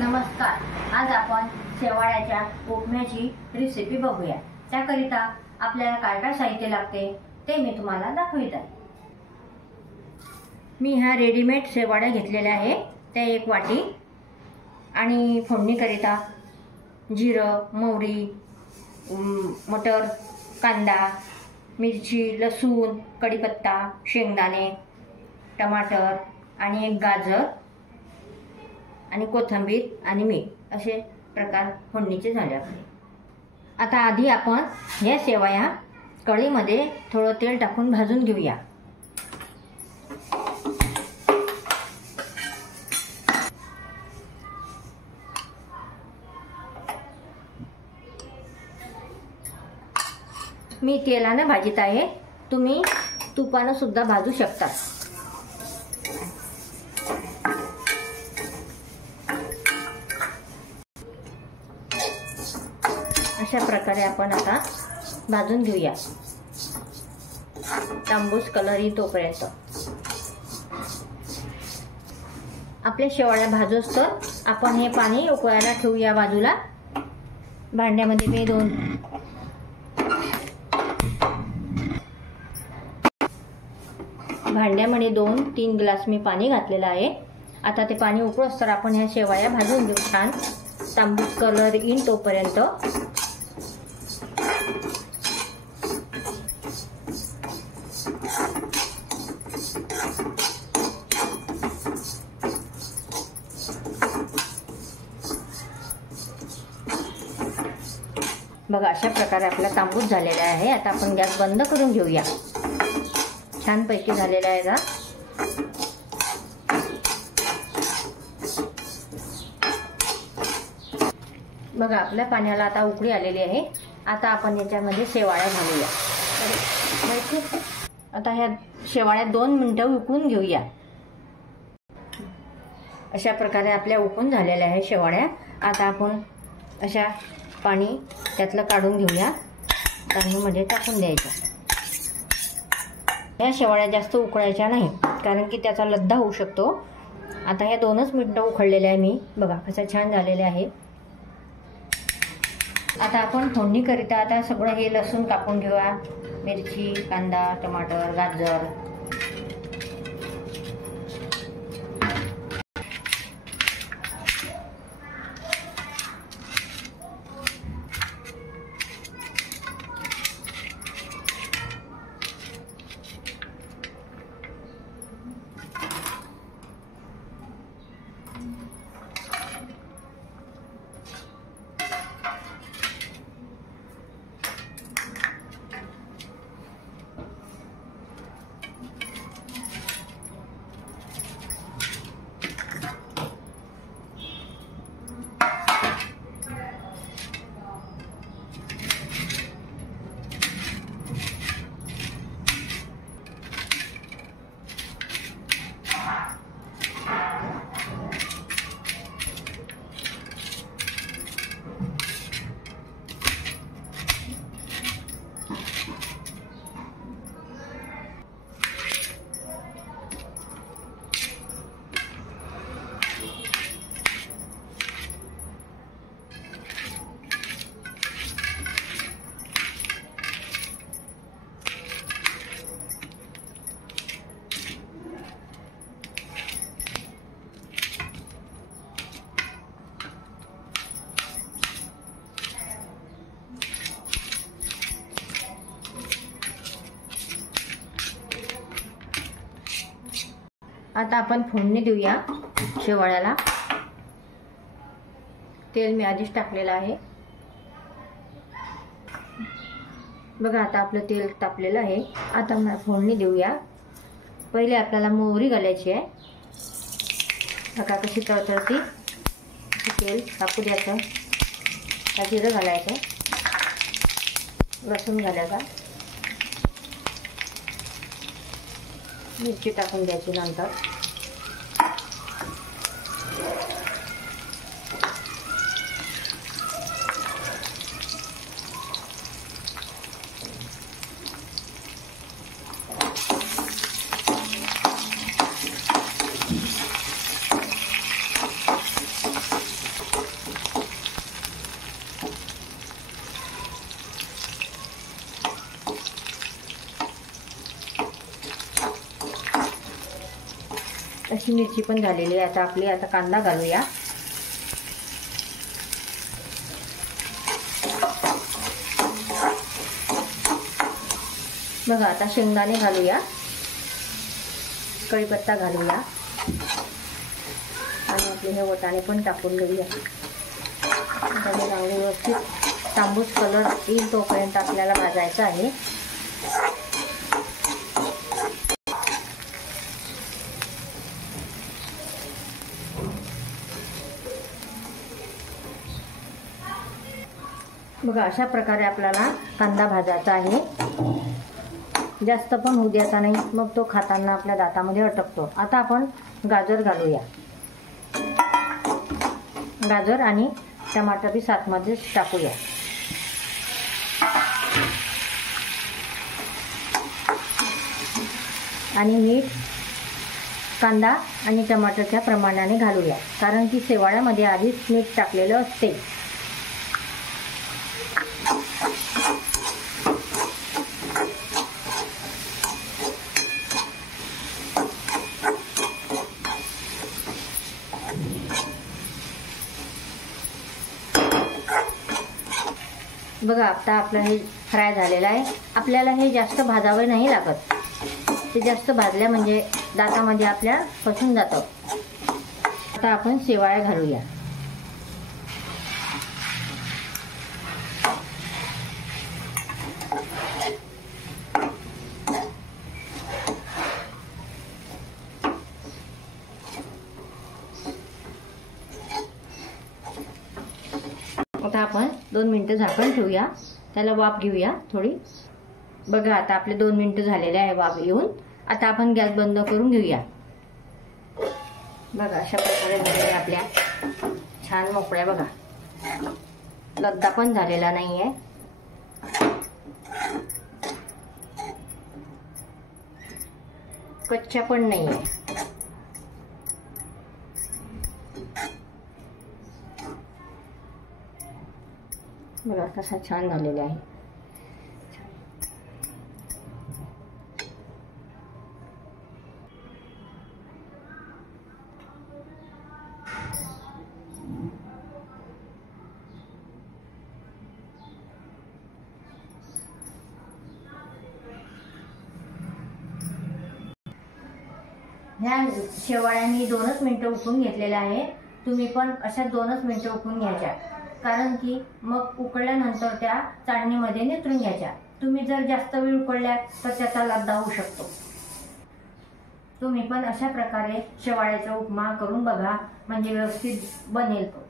नमस्कार. आज आपण शेवाळ्याच्या उपम्याची रेसिपी बघूया. त्याकरिता आपल्याला काय काय साहित्य लागते ते मी तुम्हाला दाखवित आहे. मी ह्या रेडीमेड शेवाळ्या घेतलेल्या आहे, त्या 1 वाटी. आणि फोडणीकरिता जिरं, मोहरी, मटर, कांदा, मिरची, लसूण, कढीपत्ता, शेंगदाणे, टमाटर आणि 1 गाजर आणि कोथिंबीर आणि मीठ असे प्रकार फोडणीचे झाले आपले. आता आधी आपण या शेवया कढईमध्ये थोडं तेल टाकून भाजून घेऊया. मी तेलाने भाजीत आहे, तुम्ही तुपाने सुद्धा भाजू शकता. अशा प्रकारे आपण आता भाजून घेऊया, तांबूस कलर येतोपर्यंत. आपल्या शेवाळ्या भाजूस तर आपण हे पाणी उकळायला ठेवूया बाजूला. भांड्यामध्ये मी भांड्यामध्ये 2-3 ग्लास मी पाणी घातलेलं आहे. आता ते पाणी उकळोस तर आपण ह्या शेवाळ्या भाजून घेऊ छान, तांबूस कलर येईल तोपर्यंत. बघा अशा प्रकारे आपला तांबूस झालेला आहे. आता आपण गॅस बंद करून घेऊया. छानपैकी झालेला आहे का. बघा आपल्या पाण्याला आता उकळी आलेली आहे. आता आपण याच्यामध्ये शेवाळ्या घालूया. आता ह्या शेवाळ्या 2 मिनिटं उकळून घेऊया. अशा प्रकारे आपल्या उकळून झालेल्या आहे शेवाळ्या. आता आपण अशा पाणी त्यातलं काढून घेऊया, तांदूळमध्ये टाकून द्यायचं. या शेवाळ्या जास्त उकळायच्या नाही, कारण की त्याचा लद्दा होऊ शकतो. आता ह्या 2च मिनिटं उकळलेल्या आहे मी. बघा कसं छान झालेले आहे. आता आपण फोडणीकरिता आता सगळं हे लसूण कापून घेऊया, मिरची, कांदा, टमाटर, गाजर. आता आपण फोडणी देऊया शेवाळ्याला. तेल मी आधीच टाकलेलं आहे. बघा आता आपलं तेल तापलेलं आहे. आता आपण फोडणी देऊया. पहिले आपल्याला मोहरी घालायची आहे. बघा कशी तळतळती. तेल तापू द्यायचं. जिरं घालायचं, लसूण घालायचा, मिरची टाकून द्यायची नंतर. थोडीशी मिरची पण झालेली आहे. आता कांदा घालूया. बघा आता शेंगदाणे घालूया, कढीपत्ता घालूया आणि आपले हे वाटाणे पण टाकून घेऊया. त्याने चांगले व्यवस्थित तांबूस कलर येईल तोपर्यंत आपल्याला भाजायचं आहे. बघा अशा प्रकारे आपल्याला कांदा भाजायचा आहे. जास्त पण होऊ द्यायचा नाही, मग तो खाताना आपल्या दातामध्ये अटकतो. आता आपण गाजर घालूया. गाजर आणि टमाटर बी साथमध्ये टाकूया. आणि मीठ कांदा आणि टमाटरच्या प्रमाणाने घालूया, कारण की शेवाळ्यामध्ये आधीच मीठ टाकलेलं असते. बघा आता आपलं हे फ्राय झालेलं आहे. आपल्याला हे जास्त भाजावे नाही लागत. ते जास्त भाजल्या म्हणजे दातामध्ये आपल्या फसून जातं. आता आपण शेवाळ्या घालूया. आता आपण 2 मिनिटं झाकण ठेवूया, त्याला वाफ घेऊया थोडी. बघा आता आपले 2 मिनिटं झालेले आहे वाफ येऊन. आता आपण गॅस बंद करून घेऊया. बघा अशा प्रकारे झालेल्या आपल्या छान मोकळ्या. बघा लद्दा पण झालेला नाहीये. कच्च्या पण नाहीये. बघा कसा छान झालेला आहे. ह्या शेवाळ्यांनी 2च मिनिटं उकळून घेतलेल्या आहे. तुम्ही पण अशा 2च मिनिटं उकळून घ्यायच्या, कारण की मग उकळल्यानंतर त्या चाळणीमध्ये नितरून घ्यायच्या. तुम्ही जर जास्त वेळ उकळल्या तर त्याचा लद्दा होऊ शकतो. तुम्ही पण अशा प्रकारे शेवाळ्याचा उपमा करून बघा, म्हणजे व्यवस्थित बनेल तो.